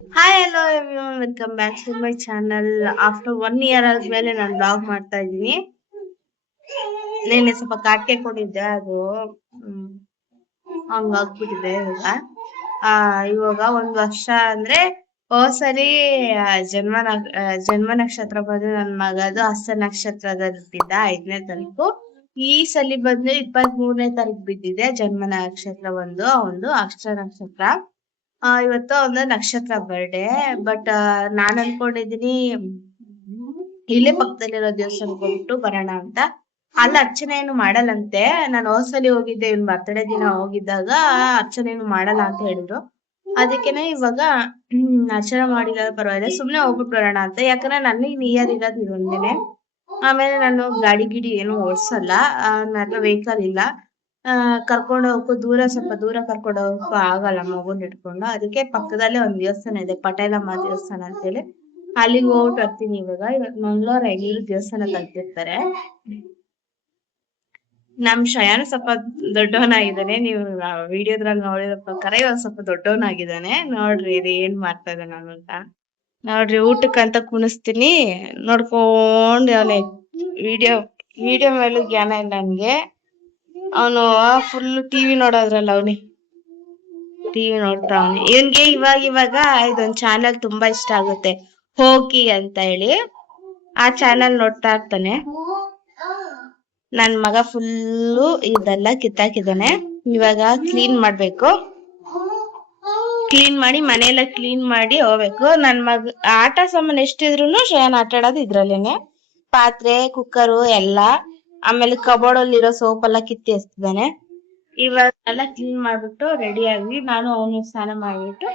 Hi hello everyone welcome back to my channel. After 1 year ಆದ್ಮೇಲೆ ನಾನು blog ಮಾಡ್ತಾ ಇದ್ದೀನಿ. ನಿನ್ನೆ ಸ್ವಲ್ಪ ಕಾಟಿಕೆ ಕೊಟ್ಟಿದ್ದೆ, ಅದು ಹ್ಮ್, ಹಂಗಾಗ್ಬಿಟ್ಟಿದೆ ಇವಾಗ. ಇವಾಗ 1 ವರ್ಷ ಅಂದ್ರೆ ಸರಿ. ಜನ್ಮ ನಕ್ಷತ್ರ ಬಂದು ನನ್ನ ಮಗದು ಹಸ್ತ ನಕ್ಷತ್ರದಲ್ಲಿ ಬಿದ್ದ 5ನೇ ತಾರೀಕು. ಈ ಸಲಿ ಬಂದು 23ನೇ ತಾರೀಕು ಬಿದ್ದಿದೆ ಜನ್ಮ ನಕ್ಷತ್ರ. ಒಂದು ಅಕ್ಷ ನಕ್ಷತ್ರ. ಇವತ್ತು ಒಂದು ನಕ್ಷತ್ರ ಬರ್ಡೇ. ಬಟ್ ನಾನ್ ಅನ್ಕೊಂಡಿದೀನಿ ಇಲ್ಲೇ ಪಕ್ಕದಲ್ಲಿರೋ ದೇವಸ್ಥಾನಕ್ಕೆ ಹೋಗ್ಬಿಟ್ಟು ಬರೋಣ ಅಂತ. ಅಲ್ಲಿ ಅರ್ಚನೆ ಏನು ಮಾಡಲ್ಲಂತೆ. ನಾನು ಹೋದ್ಸಲಿ ಹೋಗಿದ್ದೆ, ಇವ್ನ್ ಬರ್ತಡೇ ದಿನ ಹೋಗಿದ್ದಾಗ ಅರ್ಚನೆ ಏನು ಮಾಡಲ್ಲ ಅಂತ ಹೇಳಿದ್ರು. ಅದಕ್ಕೇನೆ ಇವಾಗ ಅರ್ಚನೆ ಮಾಡಿಲ್ಲ ಪರವಾಗಿಲ್ಲ, ಸುಮ್ನೆ ಹೋಗ್ಬಿಟ್ಟು ಬರೋಣ ಅಂತ. ಯಾಕಂದ್ರೆ ನನಗೆ ನಿಯರ್ ಇರೋದು ಇದೊಂದೇನೆ. ಆಮೇಲೆ ನಾನು ಗಾಡಿ ಗಿಡಿ ಏನು ಓಡ್ಸಲ್ಲ, ನನ್ನ ವೆಹಿಕಲ್ ಇಲ್ಲ. ಕರ್ಕೊಂಡು ಹೋಗಕ್ಕೂ ಸ್ವಲ್ಪ ದೂರ ಕರ್ಕೊಂಡು ಹೋಗಕ್ಕೂ ಆಗಲ್ಲ ಮಗುನ್ ಇಟ್ಕೊಂಡು. ಅದಕ್ಕೆ ಪಕ್ಕದಲ್ಲೇ ಒಂದ್ ದೇವಸ್ಥಾನ ಇದೆ, ಪಟೇಲಮ್ಮ ದೇವಸ್ಥಾನ ಅಂತೇಳಿ. ಅಲ್ಲಿಗೆ ಹೋಗ್ಬಿಟ್ಟು ಬರ್ತೀನಿ ಇವಾಗ ಮಂಗಳವಾರ ಎಲ್ಲರೂ ದೇವಸ್ಥಾನ ಕಲ್ತಿರ್ತಾರೆ. ನಮ್ ಶಯಾನು ಸ್ವಲ್ಪ ದೊಡ್ಡವನಾಗಿದ್ದಾನೆ. ನೀವು ವಿಡಿಯೋದ್ರಲ್ಲಿ ನೋಡಿರೋ ಪ್ರಕಾರ ಇವಾಗ ಸ್ವಲ್ಪ ದೊಡ್ಡವನಾಗಿದ್ದಾನೆ. ನೋಡ್ರಿ ಇದು ಏನ್ ಮಾಡ್ತಾ ಇದ್ದಾನೆ ಅವನು ಅಂತ. ನೋಡ್ರಿ ಊಟಕ್ಕಂತ ಕುಣಿಸ್ತೀನಿ, ನೋಡ್ಕೊಂಡ್ ಅವನೇ. ವಿಡಿಯೋ ವಿಡಿಯೋ ಮೇಲೂ ಜ್ಞಾನ ಇಲ್ಲ ನನ್ಗೆ. ಅವನು ಫುಲ್ ಟಿವಿ ನೋಡೋದ್ರಲ್ಲ ಟಿವಿ ನೋಡ್ತಾ ಅವನಿ. ಇವನ್ಗೆ ಇವಾಗ ಇದೊಂದ್ ಚಾನಲ್ ತುಂಬಾ ಇಷ್ಟ ಆಗುತ್ತೆ, ಹೋಗಿ ಅಂತ ಹೇಳಿ. ಆ ಚಾನಲ್ ನೋಡ್ತಾ ಇರ್ತಾನೆ. ನನ್ ಮಗ ಫುಲ್ಲು ಇದೆಲ್ಲ ಕಿತ್ತಾಕಿದ್ದಾನೆ. ಇವಾಗ ಕ್ಲೀನ್ ಮಾಡ್ಬೇಕು. ಕ್ಲೀನ್ ಮಾಡಿ ಮನೆಯೆಲ್ಲ ಕ್ಲೀನ್ ಮಾಡಿ ಹೋಗ್ಬೇಕು. ನನ್ ಮಗ ಆಟ ಸಾಮಾನು ಎಷ್ಟಿದ್ರು ಶಯನ್ ಆಟ ಆಡೋದು ಇದ್ರಲ್ಲೇನೆ. ಪಾತ್ರೆ, ಕುಕ್ಕರು ಎಲ್ಲ. ಆಮೇಲೆ ಕಬೋರ್ಡ್ ಅಲ್ಲಿರೋ ಸೋಪ್ ಎಲ್ಲ ಕಿತ್ತಿ ಎಸ್ತಿದ್ದಾನೆ. ಇವಾಗ ಎಲ್ಲ ಕ್ಲೀನ್ ಮಾಡ್ಬಿಟ್ಟು ರೆಡಿ ಆಗಿ ನಾನು ಅವನು ಸ್ನಾನ ಮಾಡ್ಬಿಟ್ಟು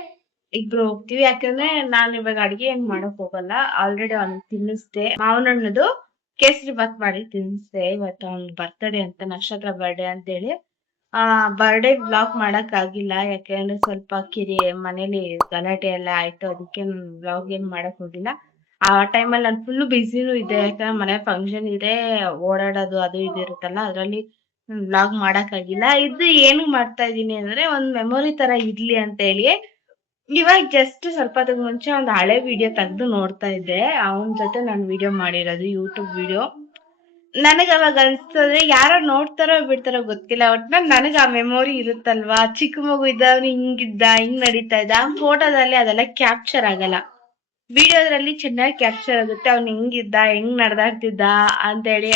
ಇಬ್ರು ಹೋಗ್ತೀವಿ. ಯಾಕಂದ್ರೆ ನಾನು ಇವಾಗ ಅಡ್ಗೆ ಏನ್ ಮಾಡಕ್ ಹೋಗಲ್ಲ. ಆಲ್ರೆಡಿ ಅವ್ನ್ ತಿನ್ನಿಸ್ದೆ. ಮಾವನ ಹಣ್ಣದು ಕೇಸರಿ ಬಾತ್ ಮಾಡಿ ತಿನ್ನಿಸ್ದೆ. ಇವತ್ತು ಅವ್ನ್ ಬರ್ತಡೇ ಅಂತ, ನಕ್ಷತ್ರ ಬರ್ಡೇ ಅಂತೇಳಿ. ಬರ್ಡೇ ಬ್ಲಾಗ್ ಮಾಡಕ್ ಆಗಿಲ್ಲ, ಯಾಕಂದ್ರೆ ಸ್ವಲ್ಪ ಮನೇಲಿ ಗಲಾಟೆ ಎಲ್ಲ ಆಯ್ತು. ಅದಕ್ಕೆ ಬ್ಲಾಗ್ ಏನ್ ಮಾಡಕ್ ಹೋಗಿಲ್ಲ. ಆ ಟೈಮಲ್ಲಿ ನಾನು ಫುಲ್ ಬಿಸಿನೂ ಇದೆ, ಯಾಕಂದ್ರೆ ಮನೆ ಫಂಕ್ಷನ್ ಇದೆ, ಓಡಾಡೋದು ಅದು ಇದು ಇರುತ್ತಲ್ಲ. ಅದ್ರಲ್ಲಿ ವ್ಲಾಗ್ ಮಾಡಕ್ ಆಗಿಲ್ಲ. ಇದು ಏನು ಮಾಡ್ತಾ ಇದೀನಿ ಅಂದ್ರೆ ಒಂದ್ ಮೆಮೊರಿ ತರ ಇರ್ಲಿ ಅಂತ ಹೇಳಿ ಇವಾಗ ಜಸ್ಟ್ ಸ್ವಲ್ಪ ಹೊತ್ತಿಗೆ ಮುಂಚೆ ಒಂದು ಹಳೆ ವಿಡಿಯೋ ತೆಗ್ದು ನೋಡ್ತಾ ಇದ್ದೆ. ಅವನ ಜೊತೆ ನಾನು ವಿಡಿಯೋ ಮಾಡಿರೋದು, ಯೂಟ್ಯೂಬ್ ವಿಡಿಯೋ. ನನಗ್ ಅವಾಗ ಅನ್ಸ್ತದೆ, ಯಾರೋ ನೋಡ್ತಾರೋ ಬಿಡ್ತಾರೋ ಗೊತ್ತಿಲ್ಲ, ಒಟ್ನಲ್ಲಿ ನನಗ್ ಆ ಮೆಮೊರಿ ಇರುತ್ತಲ್ವಾ. ಚಿಕ್ಕ ಮಗು ಇದ್ದವ್ನು ಹಿಂಗಿದ್ದ, ಹಿಂಗ್ ನಡೀತಾ ಇದ್ದ. ಆ ಫೋಟೋದಲ್ಲಿ ಅದೆಲ್ಲ ಕ್ಯಾಪ್ಚರ್ ಆಗಲ್ಲ, ವಿಡಿಯೋದ್ರಲ್ಲಿ ಚೆನ್ನಾಗಿ ಕ್ಯಾಪ್ಚರ್ ಆಗುತ್ತೆ. ಅವ್ನು ಹಿಂಗಿದ್ದ, ಹೆಂಗ್ ನಡೆದಾಡ್ತಿದ್ದ ಅಂತೇಳಿ.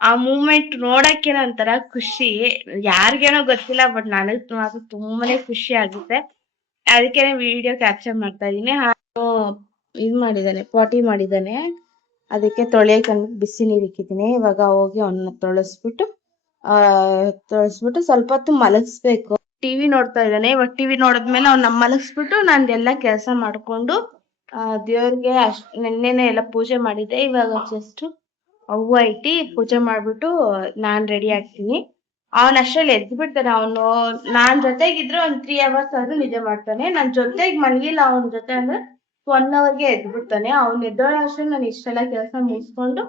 ಆ ಮೂಮೆಂಟ್ ನೋಡಕ್ಕೇನೋ ಒಂಥರ ಖುಷಿ. ಯಾರಿಗೇನೋ ಗೊತ್ತಿಲ್ಲ, ಬಟ್ ನನಗ್ ಮಾತ್ರ ತುಂಬಾನೇ ಖುಷಿ ಆಗುತ್ತೆ. ಅದಕ್ಕೇನೆ ವಿಡಿಯೋ ಕ್ಯಾಪ್ಚರ್ ಮಾಡ್ತಾ ಇದೀನಿ. ಇದ್ ಮಾಡಿದಾನೆ, ಪಾಟಿ ಮಾಡಿದಾನೆ. ಅದಕ್ಕೆ ತೊಳೆಯಕ್ಕೆ ಬಿಸಿ ನೀರು ಇಕ್ಕಿದ್ದೀನಿ. ಇವಾಗ ಹೋಗಿ ಅವನ್ನ ತೊಳಸ್ಬಿಟ್ಟು ಸ್ವಲ್ಪ ಹೊತ್ತು ಮಲಗಿಸ್ಬೇಕು. ಟಿವಿ ನೋಡ್ತಾ ಇದ್ದಾನೆ. ಇವಾಗ ಟಿವಿ ನೋಡಿದ್ಮೇಲೆ ಅವ್ನ ಮಲಗಿಸ್ಬಿಟ್ಟು ನಂದೆಲ್ಲ ಕೆಲಸ ಮಾಡ್ಕೊಂಡು ದೇವ್ರಿಗೆ ನೆನ್ನೆನೆ ಎಲ್ಲ ಪೂಜೆ ಮಾಡಿದ್ದೆ. ಇವಾಗ ಜಸ್ಟ್ ಹೂವು ಇಟ್ಟು ಪೂಜೆ ಮಾಡ್ಬಿಟ್ಟು ನಾನ್ ರೆಡಿ ಆಗ್ತೀನಿ. ಅವನ್ ಅಷ್ಟ್ರಲ್ಲಿ ಎದ್ದು ಬಿಡ್ತಾನೆ. ಅವನು ನಾನ್ ಜೊತೆಗಿದ್ರೆ ಒಂದ್ 3 hours ಆದ್ರೂ ನಿದ್ದೆ ಮಾಡ್ತಾನೆ. ನನ್ ಜೊತೆಗ್ ಮನ್ಗಿಲ್ಲ ಅವನ ಜೊತೆ ಅಂದ್ರೆ 1 hourಗೆ ಎದ್ದು ಬಿಡ್ತಾನೆ. ಅವ್ನ್ ಎದ್ದೋಳ ಅಷ್ಟೇ ನಾನು ಇಷ್ಟೆಲ್ಲ ಕೆಲಸ ಮುಗಿಸ್ಕೊಂಡು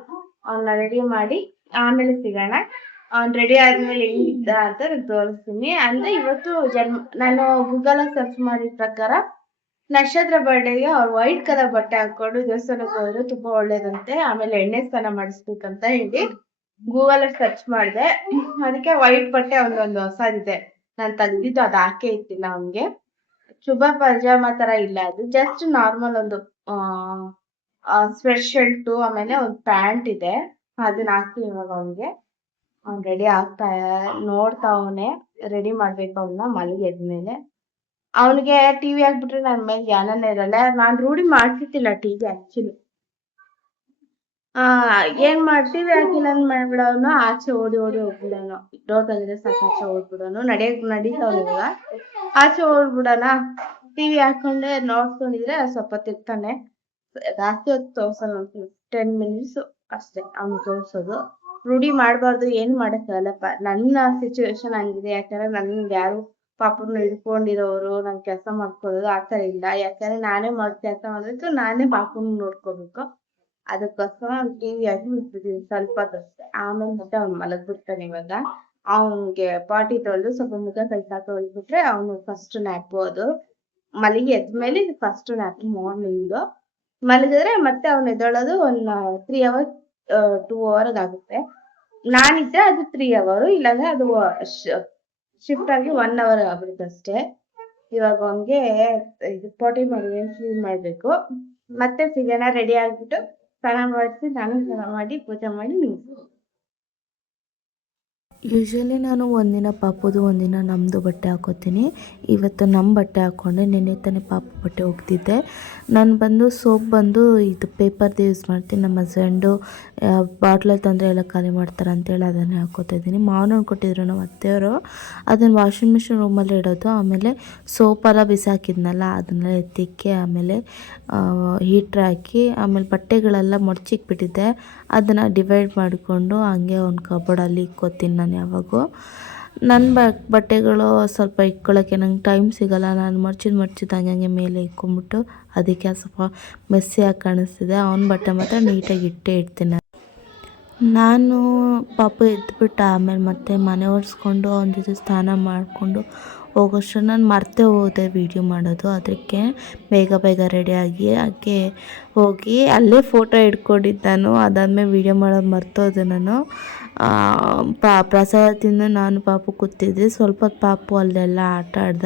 ಅವನ್ನ ರೆಡಿ ಮಾಡಿ ಆಮೇಲೆ ಸಿಗೋಣ. ಅವ್ನ್ ರೆಡಿ ಆದ್ಮೇಲೆ ಹೆಂಗಿದ್ದ ಅಂತ ನಾನು ತೋರಿಸ್ತೀನಿ. ಅಂದ್ರೆ ಇವತ್ತು ನಾನು ಗೂಗಲ್ ಸರ್ಚ್ ಮಾಡಿದ ಪ್ರಕಾರ ನಕ್ಷತ್ರ ಬರ್ಡೇಗೆ ಅವ್ರು ವೈಟ್ ಕಲರ್ ಬಟ್ಟೆ ಹಾಕೊಂಡು ದೇವಸ್ಥಾನಕ್ಕೆ ಹೋದ್ರೆ ತುಂಬಾ ಒಳ್ಳೇದಂತೆ. ಆಮೇಲೆ ಎಣ್ಣೆ ಸ್ನಾನ ಮಾಡಿಸ್ಬೇಕಂತ ಹೇಳಿ ಗೂಗಲ್ ಸರ್ಚ್ ಮಾಡಿದೆ. ಅದಕ್ಕೆ ವೈಟ್ ಬಟ್ಟೆ ಒಂದೊಂದು ಹೊಸದಿದೆ, ನಾನ್ ತೆಗ್ದಿದ್ದು ಅದು ಹಾಕೇ ಇತ್ತಿಲ್ಲ ಅವ್ನ್ಗೆ. ಶುಭ ಪಜಾಮ ತರ ಇಲ್ಲ, ಅದು ಜಸ್ಟ್ ನಾರ್ಮಲ್ ಒಂದು ಸ್ವೆಟ್ ಶರ್ಟು, ಆಮೇಲೆ ಒಂದು ಪ್ಯಾಂಟ್ ಇದೆ, ಅದನ್ನ ಹಾಕ್ತೀನಿ ಇವಾಗ ಅವ್ನ್ಗೆ. ಅವ್ನ್ ರೆಡಿ ಆಗ್ತಾ ನೋಡ್ತಾ ಅವನೇ. ರೆಡಿ ಮಾಡ್ಬೇಕು ಅವನ್ನ ಮಲಗಿ ಎದ್ಮೇಲೆ. ಅವನಿಗೆ ಟಿವಿ ಹಾಕ್ಬಿಟ್ರೆ ನನ್ ಮೇಲೆ ಜ್ಞಾನನೇ ಇರಲ್ಲ. ನಾನ್ ರೂಢಿ ಮಾಡ್ತಿದ್ದಿಲ್ಲ ಟಿವಿ ಆಕ್ಚುಲಿ. ಏನ್ ಟಿವಿ ಹಾಕಿಲ್ಲ ಅಂದ್ ಮಾಡ್ಬಿಡೋನು, ಆಚೆ ಓಡಿ ಹೋಗ್ಬಿಡೋನು. ಡೋರ್ ತೆಗೆದ್ರೆ ಸಾಕು ಆಚೆ ಓಡ್ಬಿಡೋನು. ನಡೀತಾವ್ ಇವಾಗ. ಆಚೆ ಓಡ್ಬಿಡೋಣ, ಟಿವಿ ಹಾಕೊಂಡೆ ನೋಡ್ಕೊಂಡಿದ್ರೆ ಸ್ವಲ್ಪ ತಿರ್ತಾನೆ. ಜಾಸ್ತಿ ಹೊತ್ತು ತೋರ್ಸಲ್ಲ, 10 minutes ಅಷ್ಟೇ ಅವ್ನು ತೋರ್ಸೋದು. ರೂಢಿ ಮಾಡ್ಬಾರ್ದು, ಏನ್ ಮಾಡಕ್ಕಾಗಲ್ಲಪ್ಪ. ನನ್ನ ಸಿಚುವೇಶನ್ ಹಂಗಿದೆ. ಯಾಕಂದ್ರೆ ನನ್ಗೆ ಯಾರು ಪಾಪನ ಹಿಡ್ಕೊಂಡಿರೋರು, ನನ್ ಕೆಲಸ ಮಾಡ್ಕೊಳ್ಳೋದು ಆತರ ಇಲ್ಲ. ಯಾಕಂದ್ರೆ ನಾನೇ ಕೆಲಸ ಮಾಡ್ಬೇಕು, ನಾನೇ ಪಾಪನ ನೋಡ್ಕೋಬೇಕು. ಅದಕ್ಕೋಸ್ಕರ ಟಿವಿ ಹಾಕಿ ಬಿಟ್ಬಿಟ್ಟಿದ್ದೀನಿ ಸ್ವಲ್ಪ ಹೊತ್ತಷ್ಟೇ. ಆಮೇಲೆ ಮತ್ತೆ ಅವ್ನು ಮಲಗ್ಬಿಡ್ತಾನೆ. ಇವಾಗ ಅವ್ನ್ಗೆ ಪಾಟಿ ತೊಳೆದು ಸ್ವಲ್ಪ ಮುಖ ಕೈ ತೊಳ್ದ್ಬಿಟ್ರೆ ಅವನು ಫಸ್ಟ್ ನ್ಯಾಪು. ಅದು ಮಲಗಿ ಎದ್ಮೇಲೆ ಫಸ್ಟ್ ನ್ಯಾಪ್ ಮಾರ್ನಿಂಗ್ ಮಲಗಿದ್ರೆ ಮತ್ತೆ ಅವ್ನು ಎದ್ದೇಳೋದು 3 ಅವರ್ಸ್ 2 ಅವರ್ ಆಗುತ್ತೆ. ನಾನಿದ್ರೆ ಅದು 3 ಅವರ್, ಇಲ್ಲಾಂದ್ರೆ ಅದು ಶಿಫ್ಟ್ ಆಗಿ 1 ಅವರ್ ಆಗ್ಬಿಡುತ್ತೆ ಅಷ್ಟೇ. ಇವಾಗ ಅವ್ನಿಗೆ ಇದು ಪೋಟಿ ಮಾಡ್ಬೇಕು. ಮತ್ತೆ ಸಿಗೋಣ, ರೆಡಿ ಆಗ್ಬಿಟ್ಟು ಸ್ನಾನ ಮಾಡಿಸಿ, ನಾನು ಸ್ನಾನ ಮಾಡಿ ಪೂಜೆ ಮಾಡಿ ನಿಲ್ಸಿ. ಯೂಶ್ವಲಿ ನಾನು ಒಂದಿನ ಪಾಪುದು ಒಂದಿನ ನಮ್ಮದು ಬಟ್ಟೆ ಹಾಕೋತೀನಿ. ಇವತ್ತು ನಮ್ಮ ಬಟ್ಟೆ ಹಾಕ್ಕೊಂಡೆ. ನೆನ್ನೆ ತಾನೇ ಪಾಪು ಬಟ್ಟೆ ಹೋಗ್ತಿದ್ದೆ. ನಾನು ಬಂದು ಸೋಪ್ ಬಂದು ಇದು ಪೇಪರ್ದು ಯೂಸ್ ಮಾಡ್ತೀನಿ. ನಮ್ಮ ಹಸ್ಬೆಂಡು ಬಾಟ್ಲಲ್ಲಿ ತಂದರೆ ಎಲ್ಲ ಖಾಲಿ ಮಾಡ್ತಾರೆ ಅಂತೇಳಿ ಅದನ್ನೇ ಹಾಕ್ಕೋತಾ ಇದ್ದೀನಿ. ಮಾವನವ್ರು ಕೊಟ್ಟಿದ್ರು ನಮ್ಮ ಅತ್ತೆಯವರು, ಅದನ್ನು ವಾಷಿಂಗ್ ಮಿಷಿನ್ ರೂಮಲ್ಲಿ ಇಡೋದು. ಆಮೇಲೆ ಸೋಪೆಲ್ಲ ಬಿಸಾಕಿದ್ನಲ್ಲ ಅದನ್ನೆಲ್ಲ ಎತ್ತಿಕ್ಕಿ ಆಮೇಲೆ ಹೀಟ್ರ್ ಹಾಕಿ ಆಮೇಲೆ ಬಟ್ಟೆಗಳೆಲ್ಲ ಮಡ್ಚಿಕ್ಬಿಟ್ಟಿದ್ದೆ. ಅದನ್ನು ಡಿವೈಡ್ ಮಾಡಿಕೊಂಡು ಹಂಗೆ ಒಂದು ಕಬೋರ್ಡಲ್ಲಿ ಇಕ್ಕೋತೀನಿ ನಾನು ಯಾವಾಗೂ. ನನ್ನ ಬಟ್ಟೆಗಳು ಸ್ವಲ್ಪ ಇಟ್ಕೊಳ್ಳೋಕ್ಕೆ ನಂಗೆ ಟೈಮ್ ಸಿಗೋಲ್ಲ. ನಾನು ಮಡ್ಚಿದ ಹಂಗೆ ಮೇಲೆ ಇಕ್ಕೊಂಬಿಟ್ಟು ಅದಕ್ಕೆ ಸ್ವಲ್ಪ ಮೆಸ್ಸಿಯಾಗಿ ಕಾಣಿಸ್ತಿದೆ. ಅವನ ಬಟ್ಟೆ ಮಾತ್ರ ನೀಟಾಗಿ ಇಟ್ಟೇ ಇಡ್ತೀನಿ. ನಾನು ಪಾಪು ಎದ್ಬಿಟ್ಟು ಆಮೇಲೆ ಮತ್ತೆ ಮನೆ ಒರೆಸ್ಕೊಂಡು ಅವನ ಜೊತೆ ಸ್ನಾನ ಮಾಡಿಕೊಂಡು ಹೋಗೋಷ್ಟು ನಾನು ಮರ್ತೇ ಹೋದೆ ವೀಡಿಯೋ ಮಾಡೋದು. ಅದಕ್ಕೆ ಬೇಗ ರೆಡಿಯಾಗಿ ಹಾಗೆ ಹೋಗಿ ಅಲ್ಲೇ ಫೋಟೋ ಇಟ್ಕೊಂಡಿದ್ದು ನಾನು. ಅದಾದಮೇಲೆ ವೀಡಿಯೋ ಮಾಡೋದು ಮರ್ತೋದೆ ನಾನು. ಪ್ರಸಾದ ತಿಂದು ನಾನು ಪಾಪು ಕೂತಿದ್ದೆ. ಸ್ವಲ್ಪ ಪಾಪು ಅಲ್ಲೆಲ್ಲ ಆಟ ಆಡ್ದ.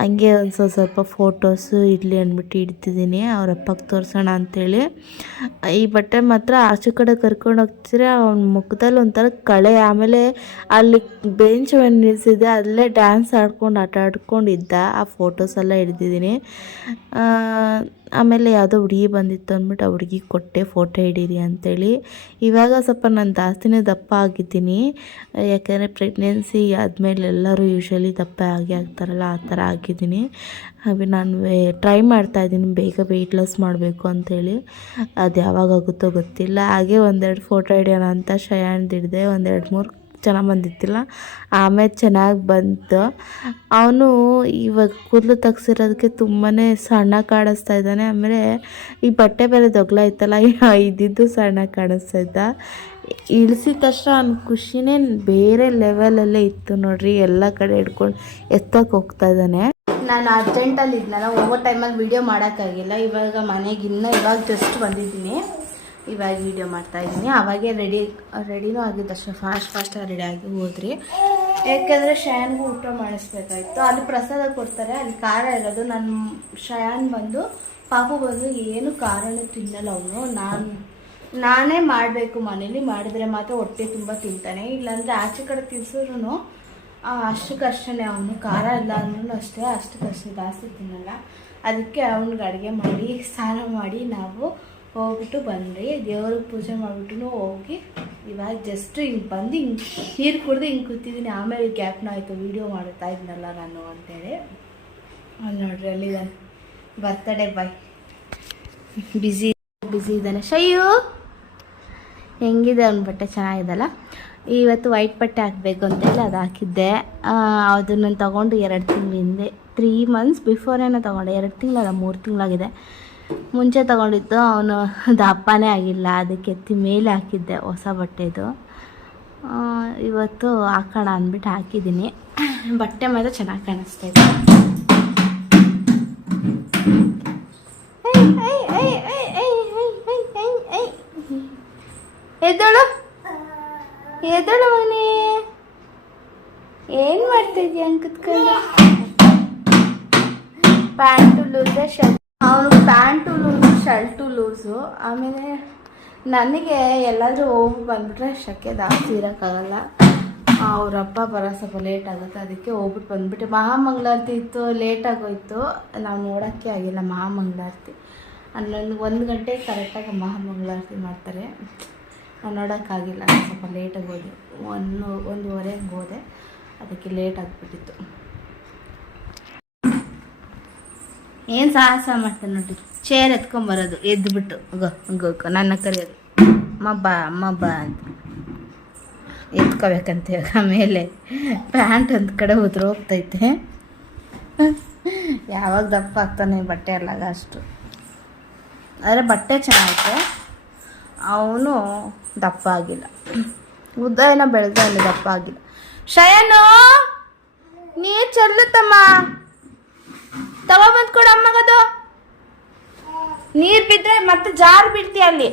ಹಂಗೆ ಒಂದು ಸ್ವಲ್ಪ ಫೋಟೋಸು ಇರಲಿ ಅಂದ್ಬಿಟ್ಟು ಇಡ್ತಿದ್ದೀನಿ ಅವ್ರ ಅಪ್ಪಗೆ ತೋರಿಸೋಣ ಅಂಥೇಳಿ. ಈ ಬಟ್ಟೆ ಮಾತ್ರ ಆಚೆ ಕಡೆ ಕರ್ಕೊಂಡು ಹೋಗ್ತಿದ್ರೆ ಅವ್ನ ಮುಖದಲ್ಲಿ ಒಂಥರ ಕಳೆ. ಆಮೇಲೆ ಅಲ್ಲಿ ಬೆಂಚ್ ಮೇಲೆ ನಿಲ್ಲಿಸಿದ್ದೆ, ಅಲ್ಲೇ ಡ್ಯಾನ್ಸ್ ಆಡ್ಕೊಂಡು ಆಟ ಆಡ್ಕೊಂಡಿದ್ದ. ಆ ಫೋಟೋಸ್ ಎಲ್ಲ ಹಿಡ್ದಿದ್ದೀನಿ. ಆಮೇಲೆ ಯಾವುದೋ ಹುಡುಗಿ ಬಂದಿತ್ತು ಅಂದ್ಬಿಟ್ಟು ಆ ಹುಡುಗಿಗೆ ಕೊಟ್ಟೆ ಫೋಟೋ ಹಿಡೀರಿ ಅಂಥೇಳಿ. ಇವಾಗ ಸ್ವಲ್ಪ ನಾನು ಜಾಸ್ತಿನೇ ದಪ್ಪ ಆಗಿದ್ದೀನಿ. ಯಾಕೆಂದರೆ ಪ್ರೆಗ್ನೆನ್ಸಿ ಆದಮೇಲೆ ಎಲ್ಲರೂ ಯೂಶ್ವಲಿ ದಪ್ಪ ಆಗ್ತಾರಲ್ಲ, ಆ ಥರ ಆಗಿದ್ದೀನಿ. ಹಾಗೆ ನಾನು ಟ್ರೈ ಮಾಡ್ತಾಯಿದ್ದೀನಿ ಬೇಗ ವೆಯ್ಟ್ ಲಾಸ್ ಮಾಡಬೇಕು ಅಂಥೇಳಿ. ಅದು ಯಾವಾಗ ಆಗುತ್ತೋ ಗೊತ್ತಿಲ್ಲ. ಹಾಗೆ ಒಂದೆರಡು ಫೋಟೋ ಹಿಡಿಯೋಣ ಅಂತ ಶಯಾನ್ದು ಹಿಡಿದೆ. 1-2-3 ಚೆನ್ನಾಗಿ ಬಂದಿತ್ತಿಲ್ಲ, ಆಮೇಲೆ ಚೆನ್ನಾಗಿ ಬಂತು. ಅವನು ಇವಾಗ ಕೂದಲು ತೆಗ್ಸಿರೋದಕ್ಕೆ ತುಂಬಾ ಸಣ್ಣ ಕಾಣಿಸ್ತಾ ಇದ್ದಾನೆ. ಆಮೇಲೆ ಈ ಬಟ್ಟೆ ಬೇರೆ ದೊಗ್ಲ ಇತ್ತಲ್ಲ, ಇದ್ದಿದ್ದು ಸಣ್ಣ ಕಾಣಿಸ್ತಾ ಇದ್ದ. ಇಳಿಸಿದ ತಕ್ಷಣ ಅವ್ನ ಖುಷಿನೇ ಬೇರೆ ಲೆವೆಲಲ್ಲೇ ಇತ್ತು ನೋಡ್ರಿ. ಎಲ್ಲ ಕಡೆ ಹಿಡ್ಕೊಂಡು ಎತ್ತಕ್ಕೆ ಹೋಗ್ತಾ ಇದ್ದಾನೆ. ನಾನು ಅರ್ಜೆಂಟಲ್ಲಿ ಇದ್ನಲ್ಲ, ಹೋಗೋ ಟೈಮಲ್ಲಿ ವೀಡಿಯೋ ಮಾಡೋಕ್ಕಾಗಿಲ್ಲ. ಇವಾಗ ಮನೆಗೆ ಇವಾಗ ಜಸ್ಟ್ ಬಂದಿದ್ದೀನಿ. ಇವಾಗ ವೀಡಿಯೋ ಮಾಡ್ತಾಯಿದ್ದೀನಿ. ಅವಾಗೆ ರೆಡಿನೂ ಆಗಿದ್ದು ಅಷ್ಟೇ. ಫಾಸ್ಟಾಗಿ ರೆಡಿಯಾಗಿ ಹೋದ್ರಿ. ಯಾಕೆಂದರೆ ಶಯಾನ್ಗೂ ಊಟ ಮಾಡಿಸ್ಬೇಕಾಯ್ತು. ಅಲ್ಲಿ ಪ್ರಸಾದ ಕೊಡ್ತಾರೆ, ಅಲ್ಲಿ ಖಾರ ಇರೋದು. ನನ್ನ ಶಯಾನ್ ಬಂದು ಪಾಪು ಬಂದು ಏನು ಖಾರನೂ ತಿನ್ನಲ್ಲ ಅವನು. ನಾನೇ ಮಾಡಬೇಕು ಮನೇಲಿ. ಮಾಡಿದ್ರೆ ಮಾತ್ರ ಹೊಟ್ಟೆ ತುಂಬ ತಿಂತಾನೆ, ಇಲ್ಲಾಂದರೆ ಆಚೆ ಕಡೆ ತಿನ್ಸಿದ್ರು ಅಷ್ಟಕ್ಕಷ್ಟೇ. ಅವನು ಖಾರ ಇಲ್ಲ ಅಂದ್ರೂ ಅಷ್ಟೇ, ಅಷ್ಟಕ್ಕಷ್ಟೇ, ಜಾಸ್ತಿ ತಿನ್ನಲ್ಲ. ಅದಕ್ಕೆ ಅವ್ನಿಗೆ ಅಡುಗೆ ಮಾಡಿ ಸ್ನಾನ ಮಾಡಿ ನಾವು ಹೋಗ್ಬಿಟ್ಟು ಬಂದ್ರಿ. ದೇವ್ರಿಗೆ ಪೂಜೆ ಮಾಡಿಬಿಟ್ಟು ಹೋಗಿ ಇವಾಗ ಜಸ್ಟ್ ಹಿಂಗೆ ಬಂದು ನೀರು ಕುಡ್ದು ಹಿಂಗೆ ಕೂತಿದ್ದೀನಿ. ಆಮೇಲೆ ಗ್ಯಾಪ್ನ ಆಯಿತು ವೀಡಿಯೋ ಮಾಡ್ತಾ ಇದ್ನಲ್ಲ ನಾನು ಅಂತೇಳಿ. ಅಲ್ಲಿ ನೋಡ್ರಿ ಅಲ್ಲಿದ್ದಾನೆ, ಬರ್ತಡೇ ಬಾಯ್. ಬ್ಯುಸಿ ಇದ್ದಾನೆ. ಶಯ್ಯು ಹೆಂಗಿದೆ ಅವ್ನ ಬಟ್ಟೆ ಚೆನ್ನಾಗಿದೆಲ್ಲ. ಇವತ್ತು ವೈಟ್ ಬಟ್ಟೆ ಹಾಕಬೇಕು ಅಂತೇಳಿ ಅದು ಹಾಕಿದ್ದೆ. ಅದನ್ನು ತೊಗೊಂಡು 2 ತಿಂಗಳ ಹಿಂದೆ, 3 ಮಂತ್ಸ್ ಬಿಫೋರೇನೋ ತೊಗೊಂಡೆ. 2 ತಿಂಗಳಲ್ಲ 3 ತಿಂಗಳಾಗಿದೆ. ಮುಂಚೆ ತೊಗೊಂಡಿದ್ದು. ಅವನು ದಪ್ಪನೇ ಆಗಿಲ್ಲ, ಅದಕ್ಕೆ ಎತ್ತಿ ಮೇಲೆ ಹಾಕಿದ್ದೆ ಹೊಸ ಬಟ್ಟೆದು. ಇವತ್ತು ಹಾಕೋಣ ಅಂದ್ಬಿಟ್ಟು ಹಾಕಿದ್ದೀನಿ. ಬಟ್ಟೆ ಮಾತ್ರ ಚೆನ್ನಾಗಿ ಕಾಣಿಸ್ತಾ ಇದೆ. ಎದ್ದಳು ಮನೆ, ಏನು ಮಾಡ್ತಿದ್ಯಾ ಕುತ್ಕೊಂಡು? ಪ್ಯಾಂಟು ಲೂಸೆ, ಶರ್ಟ್. ಅವನು ಪ್ಯಾಂಟು ಲೂಸು, ಶರ್ಟು ಲೂಸು. ಆಮೇಲೆ ನನಗೆ ಎಲ್ಲಾದರೂ ಹೋಗಿ ಬಂದುಬಿಟ್ರೆ ಶೆಕೆ ಜಾಸ್ತಿ ಇರೋಕ್ಕಾಗಲ್ಲ. ಅವರಪ್ಪ ಬರೋ ಸ್ವಲ್ಪ ಲೇಟ್ ಆಗುತ್ತೆ, ಅದಕ್ಕೆ ಹೋಗ್ಬಿಟ್ಟು ಬಂದುಬಿಟ್ಟು. ಮಹಾಮಂಗಳಾರತಿ ಇತ್ತು, ಲೇಟಾಗೋಯ್ತು, ನಾವು ನೋಡೋಕ್ಕೆ ಆಗಿಲ್ಲ ಮಹಾಮಂಗಳಾರತಿ. 1 ಗಂಟೆಗೆ ಕರೆಕ್ಟಾಗಿ ಮಹಾಮಂಗಳಾರತಿ ಮಾಡ್ತಾರೆ. ನಾವು ನೋಡೋಕ್ಕಾಗಿಲ್ಲ, ಸ್ವಲ್ಪ ಲೇಟಾಗಿ ಹೋದೆ. 1:30 ಹೋದೆ, ಅದಕ್ಕೆ ಲೇಟ್ ಆಗಿಬಿಟ್ಟಿತ್ತು. ಏನು ಸಾಹಸ ಮಾಡ್ತಾನೆ ನೋಡಿ, ಚೇರ್ ಎತ್ಕೊಂಬರೋದು ಎದ್ದುಬಿಟ್ಟು ಗೋ ನನ್ನ ಕರೆಯೋದು ಅಮ್ಮ ಬಾ ಅಂತ ಎತ್ಕೋಬೇಕಂತ. ಆಮೇಲೆ ಪ್ಯಾಂಟ್ ಒಂದು ಕಡೆ ಹೋಗ್ತೈತೆ. ಯಾವಾಗ ದಪ್ಪ ಆಗ್ತಾನೆ ಬಟ್ಟೆ ಎಲ್ಲಾಗ ಅಷ್ಟು. ಆದರೆ ಬಟ್ಟೆ ಚೆನ್ನಾಗೈತೆ, ಅವನು ದಪ್ಪ ಆಗಿಲ್ಲ. ಉದ್ದ ಏನೋ ಬೆಳೆದ ಅಲ್ಲಿ ದಪ್ಪ ಆಗಿಲ್ಲ. ಶಯನು ನೀರು ಚೆಲ್ಲುತ್ತಮ್ಮ. ತಗೊಬಂದ್ ಕೊಡು ಅಮ್ಮಗದು. ನೀರ್ ಬಿದ್ರೆ ಮತ್ತೆ ಜಾರ್ ಬಿಡ್ತೀಯ ಅಲ್ಲಿ.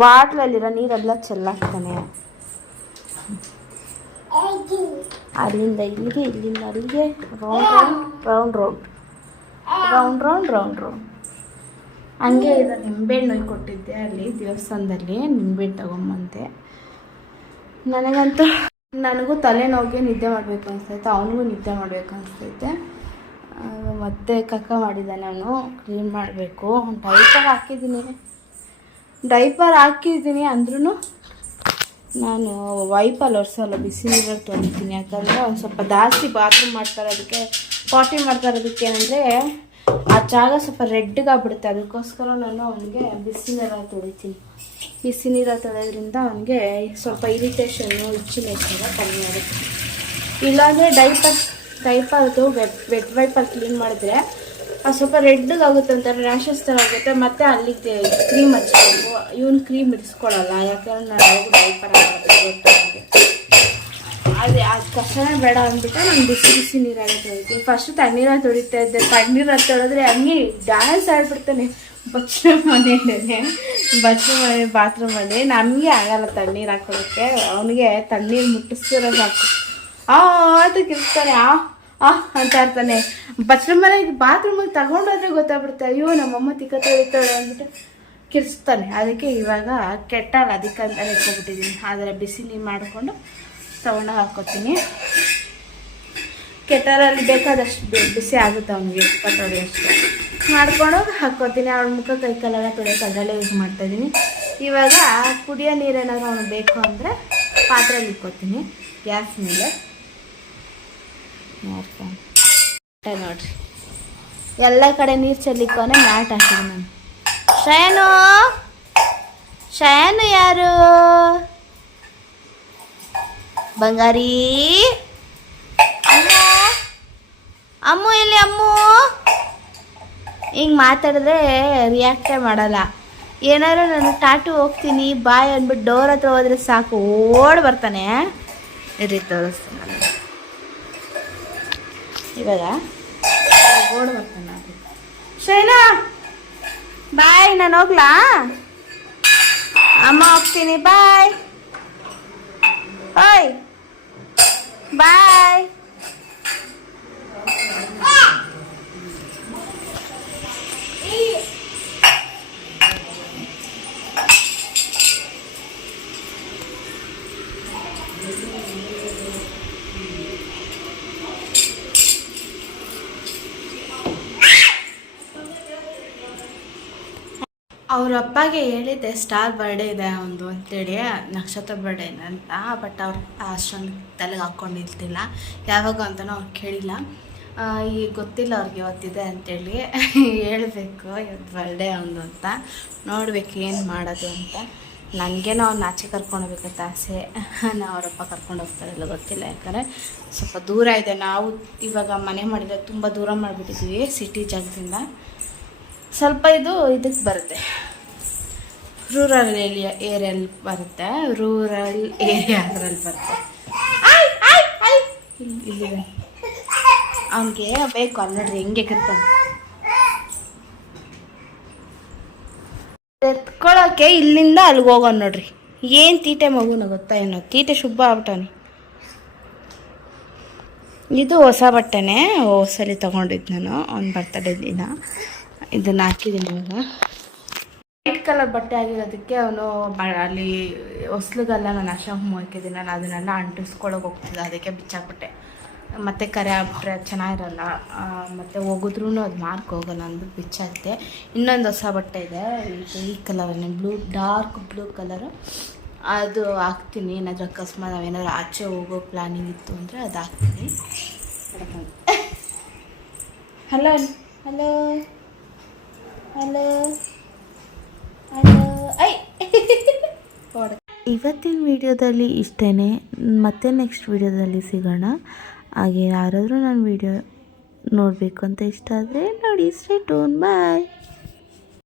ಬಾಟ್ಲಲ್ಲಿರೋ ನೀರೆಲ್ಲ ಚೆಲ್ಲಾಕ್ತಾನೆ. ಅಲ್ಲಿಂದ ಇಲ್ಲಿಗೆ, ಇಲ್ಲಿಂದ ಅಲ್ಲಿಗೆ, ರೌಂಡ್ ರೌಂಡ್. ಹಂಗೆ ಇದು ನಿಂಬೆಹಣ್ಣು ಕೊಟ್ಟಿದ್ದೆ ಅಲ್ಲಿ ದೇವಸ್ಥಾನದಲ್ಲಿ, ನಿಂಬೆಹಣ್ಣು ತಗೊಂಬಂದೆ. ನನಗೂ ತಲೆನೋವಿಗೆ ನಿದ್ದೆ ಮಾಡಬೇಕು ಅನಿಸ್ತೈತೆ, ಅವನಿಗೂ ನಿದ್ದೆ ಮಾಡಬೇಕು ಅನಿಸ್ತೈತೆ. ಮತ್ತೆ ಕಕ್ಕ ಮಾಡಿದ್ದೆ, ನಾನು ಕ್ಲೀನ್ ಮಾಡಬೇಕು. ಡೈಪರ್ ಹಾಕಿದ್ದೀನಿ ಅಂದ್ರೂ ನಾನು ವೈಪಲ್ಲಿ ಒರೆಸಲ್ಲ, ಬಿಸಿ ನೀರಲ್ಲಿ ತೊಳಿತೀನಿ. ಯಾಕಂದರೆ ಒಂದು ಸ್ವಲ್ಪ ಜಾಸ್ತಿ ಬಾತ್ರೂಮ್ ಮಾಡ್ತಾರೆ, ಅದಕ್ಕೆ ಪಾಟಿ ಮಾಡ್ತಾ ಇರೋದಕ್ಕೆ ಏನಂದರೆ ಆ ಜಾಗ ಸ್ವಲ್ಪ ರೆಡ್ಗಾಗ್ಬಿಡುತ್ತೆ. ಅದಕ್ಕೋಸ್ಕರ ನಾನು ಅವನಿಗೆ ಬಿಸಿ ನೀರಲ್ಲಿ ತೊಳಿತೀನಿ. ಬಿಸಿ ನೀರಲ್ಲಿ ತೊಳೆಯೋದ್ರಿಂದ ಅವನಿಗೆ ಸ್ವಲ್ಪ ಇರಿಟೇಷನ್ನು, ಇಚ್ಚಿನೆಸ್ ಎಲ್ಲ ಕಮ್ಮಿ ಆಗುತ್ತೆ. ಇಲ್ಲಾಂದರೆ ಡೈಪರ್ದು ವೆಟ್ ವೈಪರ್ ಕ್ಲೀನ್ ಮಾಡಿದ್ರೆ ಅದು ಸ್ವಲ್ಪ ರೆಡ್ಗಾಗುತ್ತೆ, ಅಂತಾರೆ ರ್ಯಾಷಸ್ ಥರ ಆಗುತ್ತೆ. ಮತ್ತು ಅಲ್ಲಿಗೆ ಕ್ರೀಮ್ ಹಚ್ಬೇಕು. ಇವನು ಕ್ರೀಮ್ ಇಡಿಸ್ಕೊಳ್ಳಲ್ಲ, ಯಾಕಂದ್ರೆ ನಾನು ಯಾವಾಗೂ ಡೈಪರ್ ಗೊತ್ತಾಗುತ್ತೆ. ಅದು ಕಷ್ಟನೇ ಬೇಡ ಅಂದ್ಬಿಟ್ಟು ನಾನು ಬಿಸಿ ನೀರಾಗೆ ತೊಳಿತೀನಿ. ಫಸ್ಟ್ ತಣ್ಣೀರಲ್ಲಿ ತೊಳಿತಾ ಇದ್ದೆ. ತಣ್ಣೀರಲ್ಲಿ ತೊಳೆದ್ರೆ ಹಂಗೆ ಡ್ಯಾನ್ಸ್ ಆಡ್ಬಿಡ್ತಾನೆ ಬಚ್ಚಲ ಮನೆ ಬಾತ್ರೂಮಲ್ಲಿ. ನಮಗೆ ಆಗಲ್ಲ ತಣ್ಣೀರು ಹಾಕೊಳ್ಳೋಕ್ಕೆ. ಅವನಿಗೆ ತಣ್ಣೀರು ಮುಟ್ಟಿಸಿದ್ರೆ ಸಾಕು ಅದಕ್ಕೆ ಇರ್ತಾನೆ, ಅಂತ ಇರ್ತಾನೆ. ಬಚ್ಚಲ ಮನೆಗೆ ಬಾತ್ರೂಮಿಗೆ ತಗೊಂಡೋದ್ರೆ ಗೊತ್ತಾಗ್ಬಿಡುತ್ತೆ, ಅಯ್ಯೋ ನಮ್ಮಮ್ಮ ತಿಕ್ಕ ತೊಳಿತಾಳೆ ಅಂದ್ಬಿಟ್ಟು ಕಿರ್ಸ್ತಾನೆ. ಅದಕ್ಕೆ ಇವಾಗ ಕೆಟ್ಟಲ್ಲ, ಅದಕ್ಕಂತ ಇಟ್ಕೊಬಿಟ್ಟಿದ್ದೀನಿ. ಆದರೆ ಬಿಸಿ ನೀರು ಮಾಡಿಕೊಂಡು ತಗೊಂಡಾಗ ಹಾಕ್ಕೋತೀನಿ. ಕೆಟ್ಟರಲ್ಲಿ ಬೇಕಾದಷ್ಟು ಬಿಸಿ ಆಗುತ್ತೆ ಅವನಿಗೆ, ತುಪ್ಪ ತೊಳೆಯೋಷ್ಟು ಮಾಡ್ಕೊಂಡು ಹಾಕ್ಕೋತೀನಿ. ಅವಳ ಮುಖ ಕೈ ಕಾಲೆಲ್ಲ ತೊಳೆಯೋಕೆ ಅದರಲ್ಲೇ ಯೂಸ್ ಮಾಡ್ತಾಯಿದ್ದೀನಿ. ಇವಾಗ ಕುಡಿಯೋ ನೀರೇನಾದ್ರು ಅವನು ಬೇಕು ಅಂದರೆ ಪಾತ್ರೆಯಲ್ಲಿ ಇಟ್ಕೋತೀನಿ ಗ್ಯಾಸ್ ಮೇಲೆ. ನೋಡ್ರಿ ಎಲ್ಲ ಕಡೆ ನೀರು ಚೆಲ್ಲಿಕ್ಕೋನೆ ಮ್ಯಾಟ್ ಹಾಕಿದ್ದೀನಿ ನಾನು. ಶಯನು ಯಾರು? ಬಂಗಾರಿ ಅಮ್ಮು ಎಲ್ಲಿ? ಅಮ್ಮು ಹಿಂಗೆ ಮಾತಾಡಿದ್ರೆ ರಿಯಾಕ್ಟೇ ಮಾಡಲ್ಲ. ಏನಾದ್ರು ನಾನು ಟಾಟು ಹೋಗ್ತೀನಿ ಬಾಯ್ ಅಂದ್ಬಿಟ್ಟು ಡೋರ್ ಹತ್ರ ಹೋದ್ರೆ ಸಾಕು ಓಡ್ ಬರ್ತಾನೆ. ಇರಿ ತೋರಿಸ್ತೀನಿ ನಾನು. ಇವಾಗ ಓಡ್ ಬರ್ತಾನೆ. ಶೈನಾ ಬಾಯ್, ನಾನು ಹೋಗ್ಲಾ? ಅಮ್ಮ ಹೋಗ್ತೀನಿ, ಬಾಯ್. ಓಯ್ ಬಾಯ್. ಅವ್ರ ಅಪ್ಪಗೆ ಹೇಳಿದ್ದೆ ಸ್ಟಾರ್ ಬರ್ಡೇ ಇದೆ ಒಂದು ಅಂತೇಳಿ, ನಕ್ಷತ್ರ ಬರ್ಡೇ ಇದೆ ಅಂತ. ಬಟ್ ಅವ್ರು ಅಷ್ಟೊಂದು ತಲೆಗೆ ಹಾಕ್ಕೊಂಡಿರ್ತಿಲ್ಲ, ಯಾವಾಗ ಅಂತಲೂ ಅವ್ರು ಕೇಳಿಲ್ಲ. ಈಗ ಗೊತ್ತಿಲ್ಲ ಅವ್ರಿಗೆ ಇವತ್ತಿದೆ ಅಂತೇಳಿ. ಹೇಳಬೇಕು ಇವತ್ತು ಬರ್ಡೇ ಒಂದು ಅಂತ. ನೋಡ್ಬೇಕು ಏನು ಮಾಡೋದು ಅಂತ. ನನಗೇನೋ ಅವ್ನು ಆಚೆ ಕರ್ಕೊಂಡು ಹೋಗ್ಬೇಕಂತ ಆಸೆ. ನಾವು ಅವರಪ್ಪ ಕರ್ಕೊಂಡು ಹೋಗ್ತಾರಲ್ಲ ಗೊತ್ತಿಲ್ಲ, ಯಾಕಂದರೆ ಸ್ವಲ್ಪ ದೂರ ಇದೆ. ನಾವು ಇವಾಗ ಮನೆ ಮಾಡಿದ್ರೆ ತುಂಬ ದೂರ ಮಾಡಿಬಿಟ್ಟಿದ್ವಿ ಸಿಟಿ ಜಾಗದಿಂದ. ಸ್ವಲ್ಪ ಇದಕ್ಕೆ ಬರುತ್ತೆ, ರೂರಲ್ ಏರಿಯಲ್ಲಿ ಬರುತ್ತೆ, ಅದರಲ್ಲಿ ಬರುತ್ತೆ. ಇಲ್ಲಿದೆ ಅವನಿಗೆ ಬೇಕು ಅಲ್ಲಿ ನೋಡ್ರಿ ಹೆಂಗೆ ಕರ್ತಾನೆ. ಎತ್ಕೊಳ್ಳೋಕೆ ಇಲ್ಲಿಂದ ಅಲ್ಲಿಗೆ ಹೋಗೋನು ನೋಡ್ರಿ. ಏನು ತೀಟೆ ಮಗುನ ಗೊತ್ತಾ, ಏನೋ ತೀಟೆ ಶುಭ ಆಗ್ಬಿಟ್ಟವನಿ. ಇದು ಹೊಸ ಬಟ್ಟೆನೇ, ಹೊಸಲಿ ತೊಗೊಂಡಿದ್ದು ನಾನು ಅವ್ನ ಬರ್ತಡೇ ದಿನ. ಇದನ್ನು ಹಾಕಿದ್ದೀನಿ. ಇವಾಗ ವೈಟ್ ಕಲರ್ ಬಟ್ಟೆ ಆಗಿರೋದಕ್ಕೆ ಅವನು ಅಲ್ಲಿ ಹೊಸ್ಲಿಗೆಲ್ಲ ನಾನು ಅಶಾಂಪ್ ಹಾಕಿದ್ದೀನಿ. ನಾನು ಅದನ್ನೆಲ್ಲ ಅಂಟಿಸ್ಕೊಳಕ್ಕೆ ಹೋಗ್ತಿದ್ದೆ, ಅದಕ್ಕೆ ಬಿಚ್ಚಾಕ್ಬಿಟ್ಟೆ. ಮತ್ತು ಕರೆ ಆಗ್ಬಿಟ್ರೆ ಚೆನ್ನಾಗಿರಲ್ಲ, ಮತ್ತು ಹೋಗಿದ್ರೂ ಅದು ಮಾರ್ಕ್ ಹೋಗೋಲ್ಲ ಅಂದ್ಬಿಟ್ಟು ಬಿಚ್ಚಾಕ್ತೆ. ಇನ್ನೊಂದು ಹೊಸ ಬಟ್ಟೆ ಇದೆ, ಈ ಕಲರನ್ನೇ ಡಾರ್ಕ್ ಬ್ಲೂ ಕಲರು. ಅದು ಹಾಕ್ತೀನಿ. ಏನಾದರೂ ಅಕಸ್ಮಾತ್ ನಾವೇನಾದ್ರು ಆಚೆ ಹೋಗೋ ಪ್ಲ್ಯಾನಿಂಗ್ ಇತ್ತು ಅಂದರೆ ಅದು ಹಾಕ್ತೀನಿ. Hello hello hello hello. ಇವತ್ತಿನ ವಿಡಿಯೋದಲ್ಲಿ ಇಷ್ಟೇ. ಮತ್ತೆ ನೆಕ್ಸ್ಟ್ ವಿಡಿಯೋದಲ್ಲಿ ಸಿಗೋಣ. ಹಾಗೆ ಯಾರಾದರೂ ನನ್ನ ವಿಡಿಯೋ ನೋಡಬೇಕು ಅಂತ ಇಷ್ಟ ಆದರೆ ನೋಡಿ. Stay tune. ಬಾಯ್.